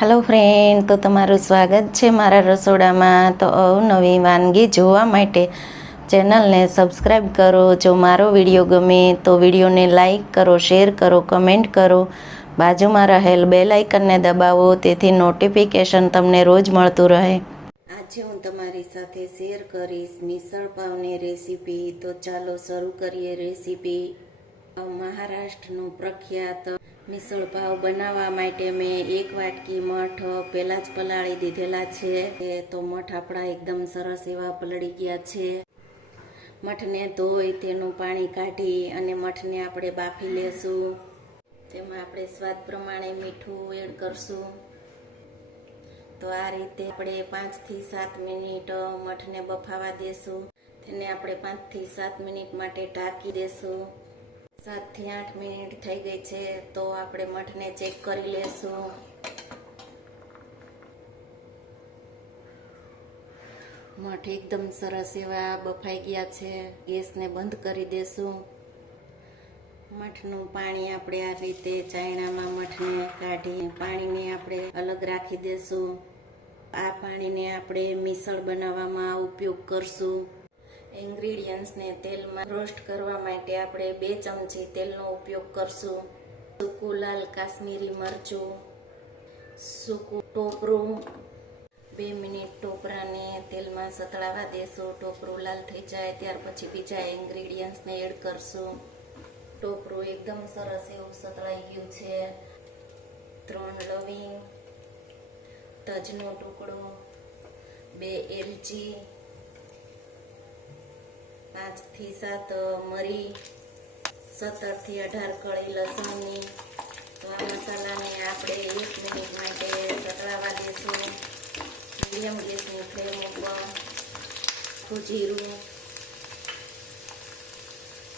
Hello friend, તો તમારું સ્વાગત છે મારા રસોડામાં. તો અવનવી વાનગી જોવા માટે ચેનલને સબસ્ક્રાઈબ કરો. જો મારો વિડીયો ગમે તો વિડીયોને લાઈક કરો, શેર કરો, કમેન્ટ કરો. બાજુમાં રહેલ બેલ આઇકનને દબાવો, તેથી નોટિફિકેશન તમને રોજ મળતું રહે. આજે હું તમારી સાથે શેર કરીશ મિસળ પાવની રેસીપી. તો ચાલો શરૂ કરીએ રેસીપી. મહારાષ્ટ્રનું પ્રખ્યાત મિસળ પાવ બનાવવા માટે મેં 1 વાટકી મઠ પહેલાં જ પલાળી દીધેલા છે. તો મઠ આપણા એકદમ સરસ એવા પલળી ગયા છે. મઠને ધોઈ તેનું પાણી કાઢી અને મઠને આપણે બાફી લેશું. તેમાં આપણે સ્વાદ પ્રમાણે મીઠું એડ કરશું. તો આ રીતે આપણે 5 થી 7 મિનિટ મઠને બફાવા દેશું. તેને આપણે 5 થી 7 મિનિટ માટે ઢાંકી દેશું. 7 થી 8 મિનિટ થઈ ગઈ છે, તો આપણે મઠને ચેક કરી લેશું. મઠ એકદમ સરસ એવા બફાઈ ગયા છે. ગેસને બંધ કરી દેશું. મઠનું પાણી આપણે આ રીતે ચાયણામાં મઠને કાઢી પાણીને આપણે અલગ રાખી દેશું. આ પાણીને આપણે મિસળ બનાવવામાં ઉપયોગ કરશું. ઇન્ગ્રીડિયન્ટ્સને તેલમાં રોસ્ટ કરવા માટે આપણે 2 ચમચી તેલનો ઉપયોગ કરશું. સૂકું લાલ કાશ્મીરી મરચું, સૂકું ટોપરું. 2 મિનિટ ટોપરાને તેલમાં સતળાવા દેશું. ટોપરું લાલ થઈ જાય ત્યાર પછી બીજા ઇન્ગ્રીડિયન્ટ્સને એડ કરશું. ટોપરું એકદમ સરસ એવું સતળાઈ ગયું છે. 3 લવિંગ, તજનો ટુકડો, 2 એલચી, 5 થી 7 મરી, 17 થી 18 કળી લસણની. તો આ મસાલાને આપણે 1 મિનિટ માટે સતળાવા દેશું. મીડિયમ ગેસની ફ્લેમ ઉપર જીરું,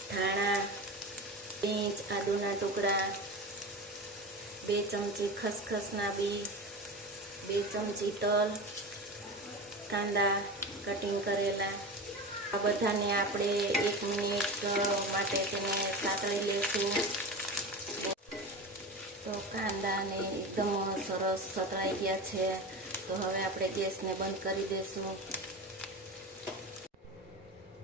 ધાણા, ઇંચ, આદુના ટુકડા, 2 ચમચી ખસખસના બી, 2 ચમચી તલ, કાંદા કટિંગ કરેલા. આ બધાને આપણે 1 મિનિટ માટે તેને સાતળી લેશું. તો કાંદાને એકદમ સરસ સતળાઈ ગયા છે. તો હવે આપણે ગેસને બંધ કરી દેશું.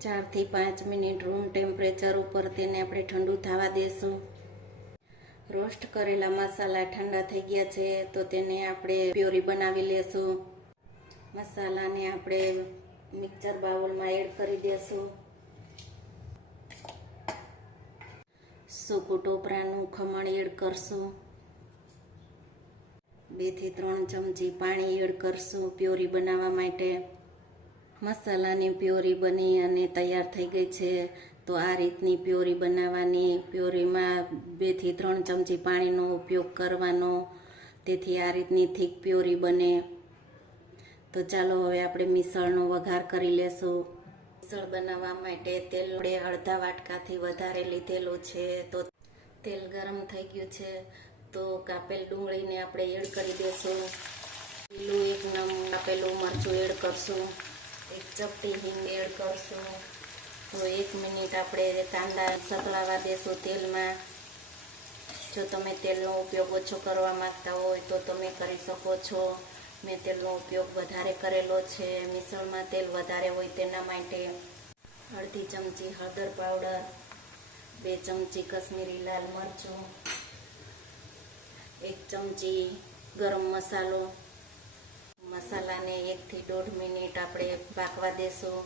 4 થી 5 મિનિટ રૂમ ટેમ્પરેચર ઉપર તેને આપણે ઠંડુ થવા દેશું. રોસ્ટ કરેલા મસાલા ઠંડા થઈ ગયા છે, તો તેને આપણે પ્યોરી બનાવી લેશું. મસાલાને આપણે મિક્સર બાઉલમાં એડ કરી દેશું. સૂકું ટોપરાનું ખમણ એડ કરશું. 2 થી 3 ચમચી પાણી એડ કરશું પ્યોરી બનાવવા માટે. મસાલાની પ્યોરી બની અને તૈયાર થઈ ગઈ છે. તો આ રીતની પ્યોરી બનાવવાની. પ્યોરીમાં 2 થી 3 ચમચી પાણીનો ઉપયોગ કરવાનો, તેથી આ રીતની થીક પ્યોરી બને. તો ચાલો હવે આપણે મિસળનો વઘાર કરી લેશું. મિસળ બનાવવા માટે તેલ આપણે અડધા વાટકાથી વધારે લીધેલું છે. તો તેલ ગરમ થઈ ગયું છે, તો કાપેલ ડુંગળીને આપણે એડ કરી દેશું. લીલું 1 નંગ કાપેલું મરચું એડ કરશું. 1 ચપટી હિંગ એડ કરશું. તો 1 મિનિટ આપણે કાંદા સતળાવા દેશું તેલમાં. જો તમે તેલનો ઉપયોગ ઓછો કરવા માંગતા હોય તો તમે કરી શકો છો. મેં તેલનો ઉપયોગ વધારે કરેલો છે. મિસળમાં તેલ વધારે હોય તેના માટે. અડધી ચમચી હળદર પાવડર, 2 ચમચી કશ્મીરી લાલ મરચું, 1 ચમચી ગરમ મસાલો. મસાલાને 1 થી 1.5 મિનિટ આપણે પાકવા દેશું.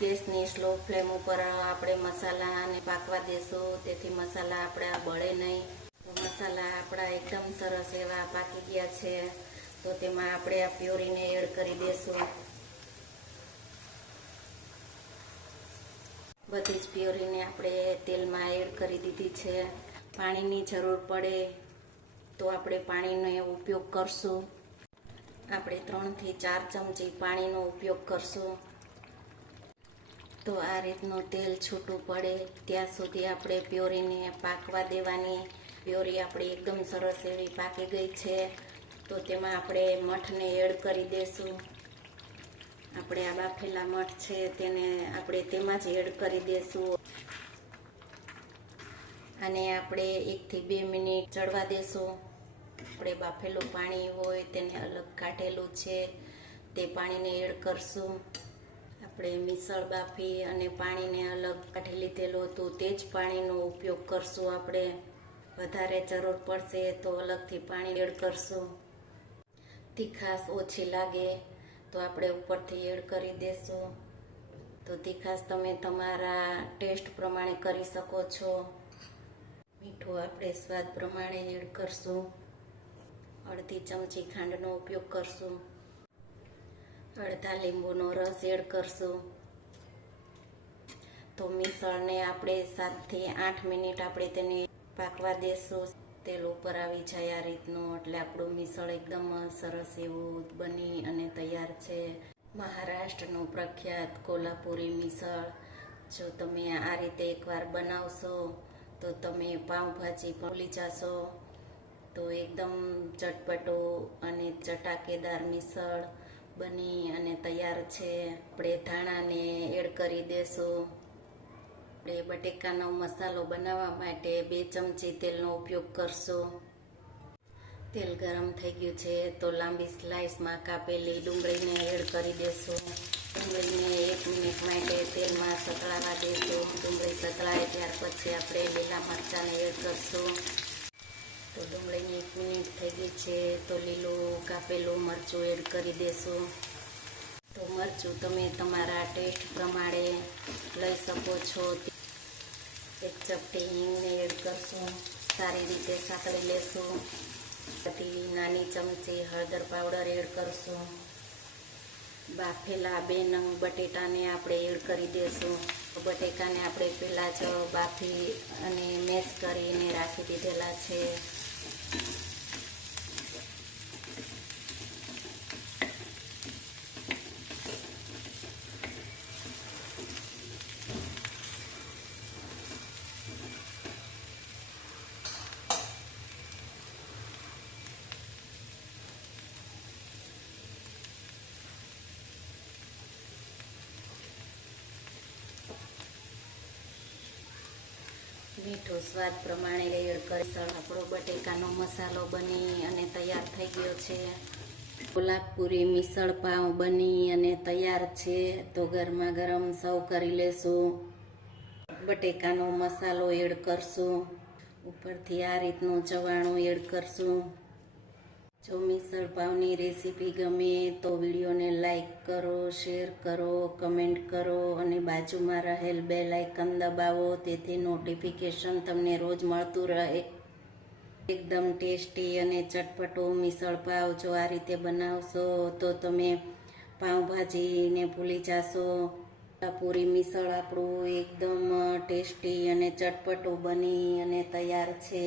ગેસની સ્લો ફ્લેમ ઉપર આપણે મસાલાને પાકવા દેશું, તેથી મસાલા આપણા બળે નહીં. તો મસાલા આપણા એકદમ સરસ એવા પાકી ગયા છે. તો તેમાં આપણે આ પ્યોરીને એડ કરી દેશું. બધી જ પ્યોરીને આપણે તેલમાં એડ કરી દીધી છે. પાણીની જરૂર પડે તો આપણે પાણીનો ઉપયોગ કરશું. આપણે 3 થી 4 ચમચી પાણીનો ઉપયોગ કરશું. તો આ રીતનું તેલ છૂટું પડે ત્યાં સુધી આપણે પ્યોરીને પાકવા દેવાની. પ્યોરી આપણી એકદમ સરસ એવી પાકી ગઈ છે. તો તેમાં આપણે મઠને એડ કરી દેશું. આપણે આ બાફેલા મઠ છે તેને આપણે તેમાં જ એડ કરી દેશું. અને આપણે 1 થી 2 મિનિટ ચડવા દેશું. આપણે બાફેલું પાણી હોય તેને અલગ કાઢેલું છે, તે પાણીને એડ કરશું. આપણે મિસળ બાફી અને પાણીને અલગ કાઢી લીધેલું હતું તે જ પાણીનો ઉપયોગ કરશું. આપણે વધારે જરૂર પડશે તો અલગથી પાણી એડ કરશું. તીખાશ ઓછી લાગે તો આપણે ઉપરથી એડ કરી દેશું. તો તીખાશ તમે તમારા ટેસ્ટ પ્રમાણે કરી શકો છો. મીઠું આપણે સ્વાદ પ્રમાણે એડ કરશું. અડધી ચમચી ખાંડનો ઉપયોગ કરશું. અડધા લીંબુનો રસ એડ કરશું. તો મિસળને આપણે 7 થી 8 મિનિટ આપણે તેને પાકવા દેશું. તેલ ઉપર આવી જાય આ રીતનું, એટલે આપણું મિસળ એકદમ સરસ એવું બની અને તૈયાર છે. મહારાષ્ટ્રનું પ્રખ્યાત કોલ્હાપુરી મિસળ જો તમે આ રીતે એકવાર બનાવશો તો તમે પાઉંભાજી ભૂલી જશો. તો એકદમ ચટપટું અને ચટાકેદાર મિસળ બની અને તૈયાર છે. આપણે ધાણાને એડ કરી દેશું. આપણે બટેકાનો મસાલો બનાવવા માટે 2 ચમચી તેલનો ઉપયોગ કરશું. તેલ ગરમ થઈ ગયું છે તો લાંબી સ્લાઇસમાં કાપેલી ડુંગળીને એડ કરી દેશું. ડુંગળીને 1 મિનિટ માટે તેલમાં સતળાવા દેશું. ડુંગળી સતળાય ત્યાર પછી આપણે લીલા મરચાંને એડ કરશું. તો ડુંગળીની 1 મિનિટ થઈ ગઈ છે તો લીલું કાપેલું મરચું એડ કરી દેશું. તો મરચું તમે તમારા ટેસ્ટ પ્રમાણે લઈ શકો છો. 1 ચપટી હિંગને એડ કરશું. સારી રીતે સાંતળી લેશું. પછી નાની ચમચી હળદર પાવડર એડ કરશું. બાફેલા 2 નંગ બટેટાને આપણે એડ કરી દેશું. બટેકાને આપણે પહેલાં જ બાફી અને મેશ કરીને રાખી દીધેલા છે. મીઠું સ્વાદ પ્રમાણે એડ કરી. આપણો બટેકાનો મસાલો બની અને તૈયાર થઈ ગયો છે. કોલ્હાપુરી મિસળ પાવ બની અને તૈયાર છે. તો ગરમા ગરમ સર્વ કરી લેશું. બટેકાનો મસાલો એડ કરશું. ઉપરથી આ રીતનું ચવાણું એડ કરશું. જો મિસળ પાવની રેસીપી ગમે તો વિડીયોને લાઈક કરો, શેર કરો, કમેન્ટ કરો અને બાજુમાં રહેલ બેલ આઇકન દબાવો, તેથી નોટિફિકેશન તમને રોજ મળતું રહે. એકદમ ટેસ્ટી અને ચટપટું મિસળ પાવ જો આ રીતે બનાવશો તો તમે પાઉંભાજીને ભૂલી જશો. પૂરી મિસળ આપણું એકદમ ટેસ્ટી અને ચટપટું બની અને તૈયાર છે.